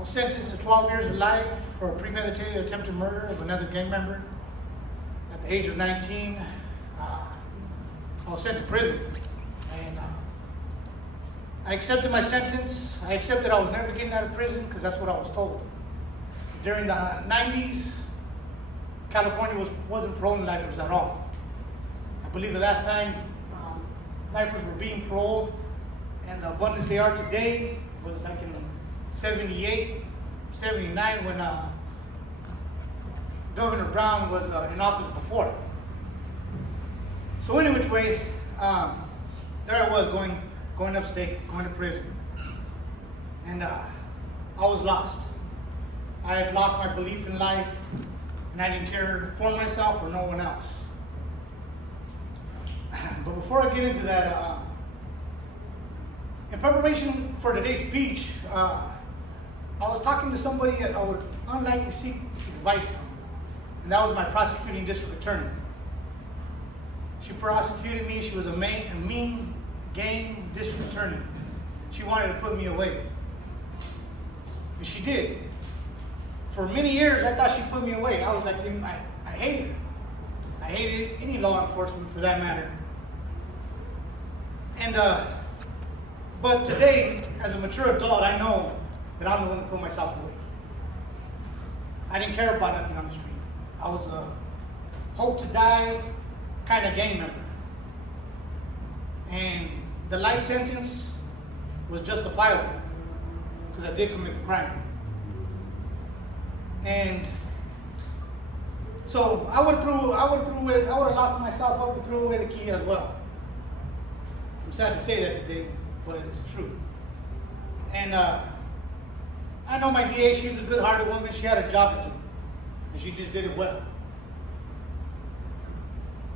was sentenced to 12 years of life for a premeditated attempted murder of another gang member. At the age of 19, I was sent to prison. And I accepted my sentence. I accepted I was never getting out of prison because that's what I was told. During the 90s, California wasn't paroling lifers at all. I believe the last time lifers were being paroled, and the abundance they are today, was like in 78, 79, when Governor Brown was in office before. So any which way, there I was going upstate, going to prison. And I was lost. I had lost my belief in life, and I didn't care for myself or no one else. But before I get into that, in preparation for today's speech, I was talking to somebody that I would unlikely seek advice from, and that was my prosecuting district attorney. She prosecuted me. She was a mean gang district attorney. She wanted to put me away, and she did. For many years, I thought she put me away. I was like, I hated her. I hated any law enforcement for that matter. And but today, as a mature adult, I know that I'm the one that put myself away. I didn't care about nothing on the street. I was a hope to die kind of gang member. And the life sentence was justifiable because I did commit the crime. And so I would have locked myself up and threw away the key as well. I'm sad to say that today, but it's true. And I know my DA, she's a good-hearted woman. She had a job to do, and she just did it well.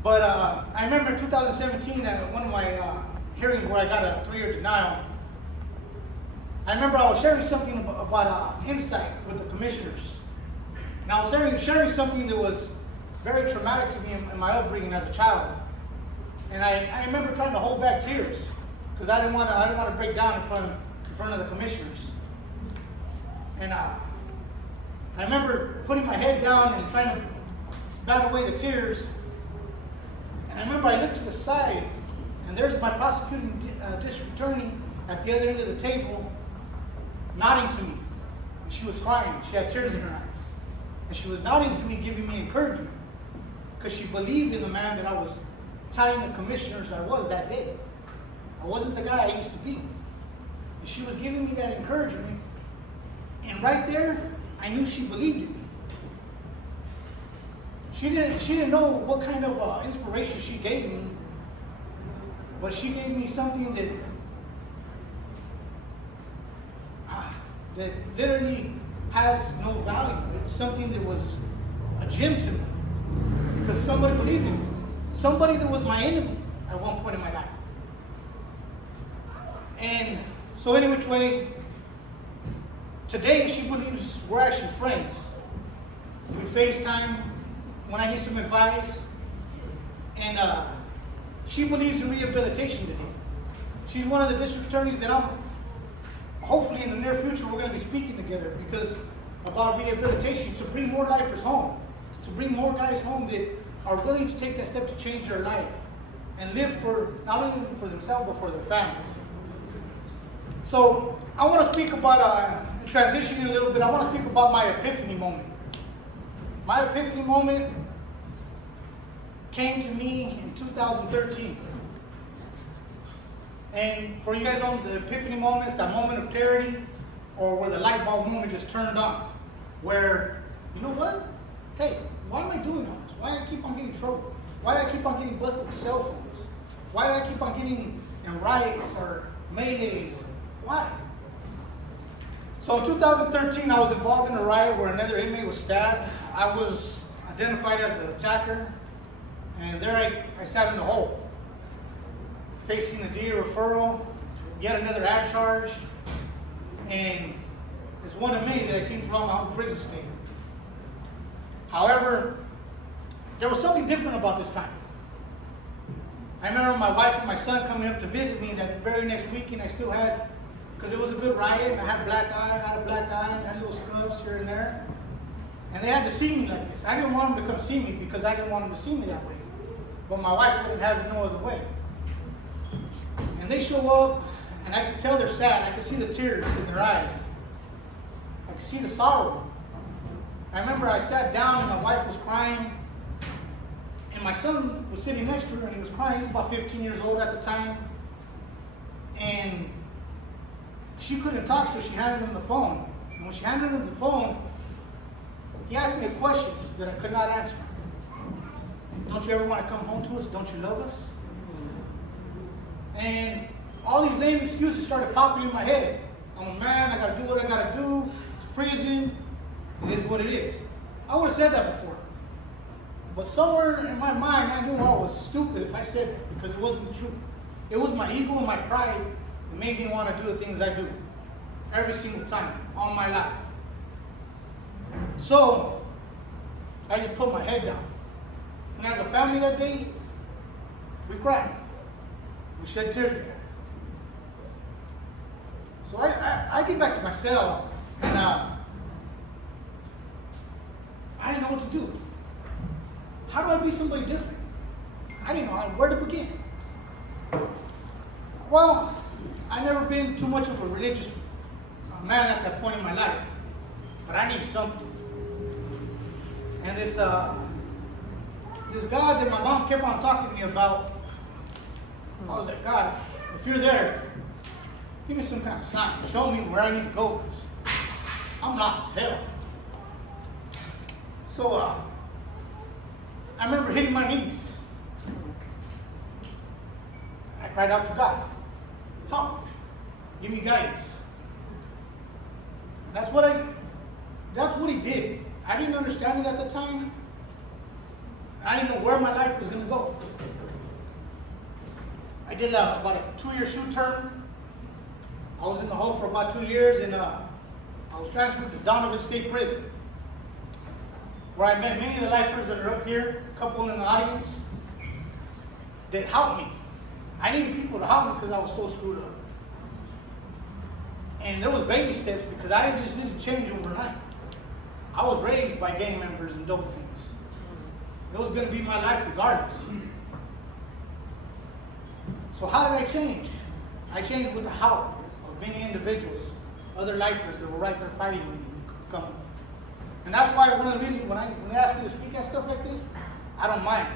But I remember in 2017 at one of my hearings where I got a 3-year denial, I remember I was sharing something about insight with the commissioners. And I was sharing something that was very traumatic to me in my upbringing as a child. And I remember trying to hold back tears because I didn't want to break down in front of the commissioners. And I remember putting my head down and trying to bat away the tears. And I remember I looked to the side, and there's my prosecuting district attorney at the other end of the table, nodding to me. And she was crying. She had tears in her eyes. And she was nodding to me, giving me encouragement, because she believed in the man that I was telling the commissioners I was that day. I wasn't the guy I used to be. And she was giving me that encouragement. And right there, I knew she believed in me. She didn't know what kind of inspiration she gave me, but she gave me something that literally has no value. It's something that was a gem to me because somebody believed in me. Somebody that was my enemy at one point in my life. And so any which way, today she believes we're actually friends. We FaceTime when I need some advice. And she believes in rehabilitation today. She's one of the district attorneys that hopefully in the near future, we're going to be speaking together because about rehabilitation to bring more lifers home, to bring more guys home that are willing to take that step to change their life and live for, not only for themselves, but for their families. So I want to speak about, transitioning a little bit, I want to speak about my epiphany moment. My epiphany moment came to me in 2013. And for you guys know, the epiphany moment is that moment of clarity or where the light bulb moment just turned on. Where, you know what? Hey, why am I doing all this? Why do I keep on getting in trouble? Why do I keep on getting busted with cell phones? Why do I keep on getting in riots or maydays? Why? So in 2013, I was involved in a riot where another inmate was stabbed. I was identified as the attacker. And there I sat in the hole, facing the DA referral, yet another ad charge, and it's one of many that I've seen throughout my whole prison stay. However, there was something different about this time. I remember my wife and my son coming up to visit me that very next weekend. I still had, because it was a good riot, and I had a black eye, time, had little scuffs here and there. And they had to see me like this. I didn't want them to come see me because I didn't want them to see me that way. But my wife wouldn't have it no other way. And they show up, and I could tell they're sad. I could see the tears in their eyes. I could see the sorrow. I remember I sat down and my wife was crying. And my son was sitting next to her and he was crying. He was about 15 years old at the time. And she couldn't talk, so she handed him the phone. And when she handed him the phone, he asked me a question that I could not answer. Don't you ever want to come home to us? Don't you love us? And all these lame excuses started popping in my head. I'm a man, I gotta do what I gotta do. It's prison. It is what it is. I would have said that before. But somewhere in my mind, I knew I was stupid if I said it because it wasn't the truth. It was my ego and my pride that made me want to do the things I do every single time, all my life. So, I just put my head down. And as a family that day, we cried. We shed tears together. So I get back to my cell, and I didn't know what to do. How do I be somebody different? I didn't know where to begin. Well, I've never been too much of a religious man at that point in my life, but I needed something. And this God that my mom kept on talking to me about, I was like, God, if you're there, give me some kind of sign. Show me where I need to go, because I'm lost as hell. So I remember hitting my knees. I cried out to God, help, give me guidance. And that's what he did. I didn't understand it at the time. I didn't know where my life was going to go. I did about a 2-year shoot term. I was in the hole for about 2 years, and I was transferred to Donovan State Prison, where I met many of the lifers that are up here, a couple in the audience, that helped me. I needed people to help me because I was so screwed up. And there was baby steps because I just didn't change overnight. I was raised by gang members and dope fiends. It was going to be my life regardless. So how did I change? I changed with the help of many individuals, other lifers that were right there fighting with me to come. And that's why one of the reasons when they ask me to speak at stuff like this, I don't mind.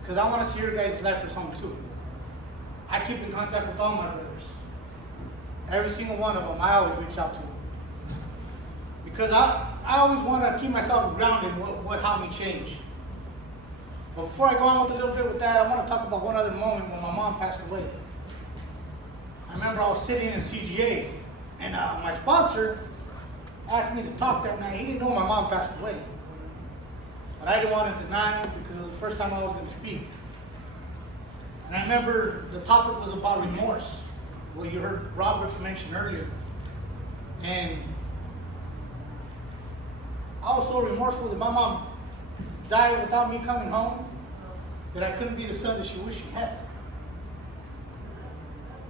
Because I want to see your guys' lifers home too. I keep in contact with all my brothers. Every single one of them, I always reach out to them. Because I always want to keep myself grounded in what helped me change. But before I go on with a little bit with that, I want to talk about one other moment when my mom passed away. I remember I was sitting in CGA, and my sponsor asked me to talk that night. He didn't know my mom passed away. But I didn't want to deny it because it was the first time I was going to speak. And I remember the topic was about remorse, what you heard Robert mention earlier. And I was so remorseful that my mom died without me coming home, that I couldn't be the son that she wished she had.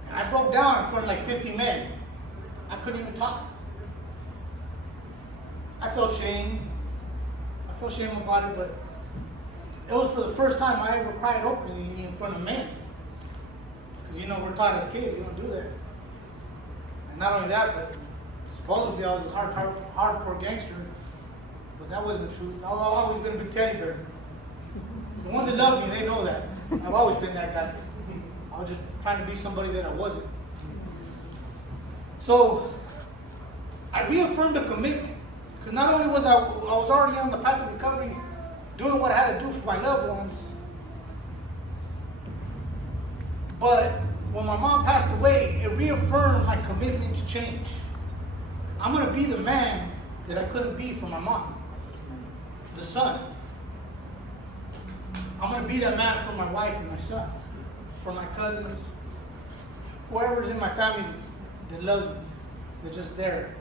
And I broke down in front of like 50 men. I couldn't even talk. I felt shame. I felt shame about it, but it was for the first time I ever cried openly in front of men. Because we're taught as kids, you don't do that. And not only that, but supposedly I was this hardcore gangster. But that wasn't the truth. I've always been a big teddy bear. The ones that love me, they know that. I've always been that guy. I was just trying to be somebody that I wasn't. So I reaffirmed a commitment. Because not only was I was already on the path of recovery, doing what I had to do for my loved ones, but when my mom passed away, it reaffirmed my commitment to change. I'm going to be the man that I couldn't be for my mom. The son. I'm going to be that man for my wife and my son, for my cousins, whoever's in my family that loves me, that's just there.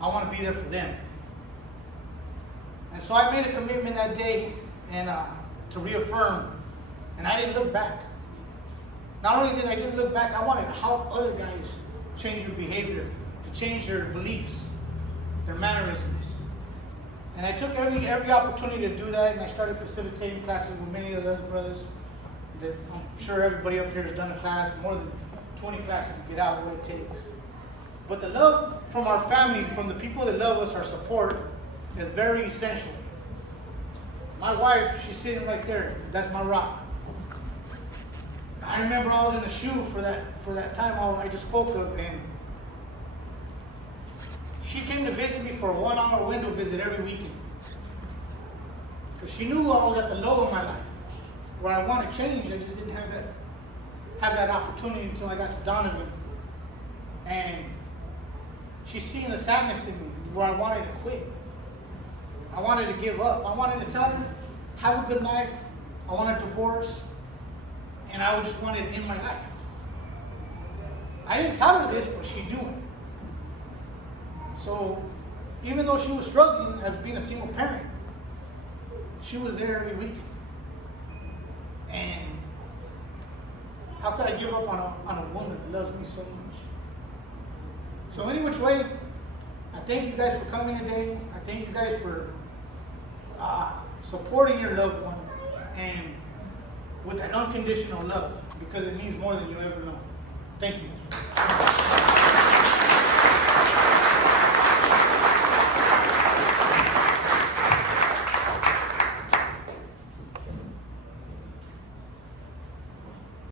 I want to be there for them. And so I made a commitment that day and to reaffirm, and I didn't look back. Not only did I didn't look back, I wanted to help other guys change their behavior, to change their beliefs. their mannerisms. And I took every opportunity to do that, and I started facilitating classes with many of the other brothers that I'm sure everybody up here has done a class, more than 20 classes to get out what it takes. But the love from our family, from the people that love us, our support, is very essential. My wife, she's sitting right there. That's my rock. I remember I was in the shoe for that time I just spoke of, and she came to visit me for a 1-hour window visit every weekend. Because she knew I was at the low of my life, where I want to change. I just didn't have that opportunity until I got to Donovan. And she's seeing the sadness in me, where I wanted to quit. I wanted to give up. I wanted to tell her, have a good life. I want a divorce. And I just wanted it in my life. I didn't tell her this, but she knew it. So even though she was struggling as being a single parent, she was there every weekend. And how could I give up on a woman that loves me so much? So any which way, I thank you guys for coming today. I thank you guys for supporting your loved one, and with that unconditional love, because it means more than you'll ever know. Thank you.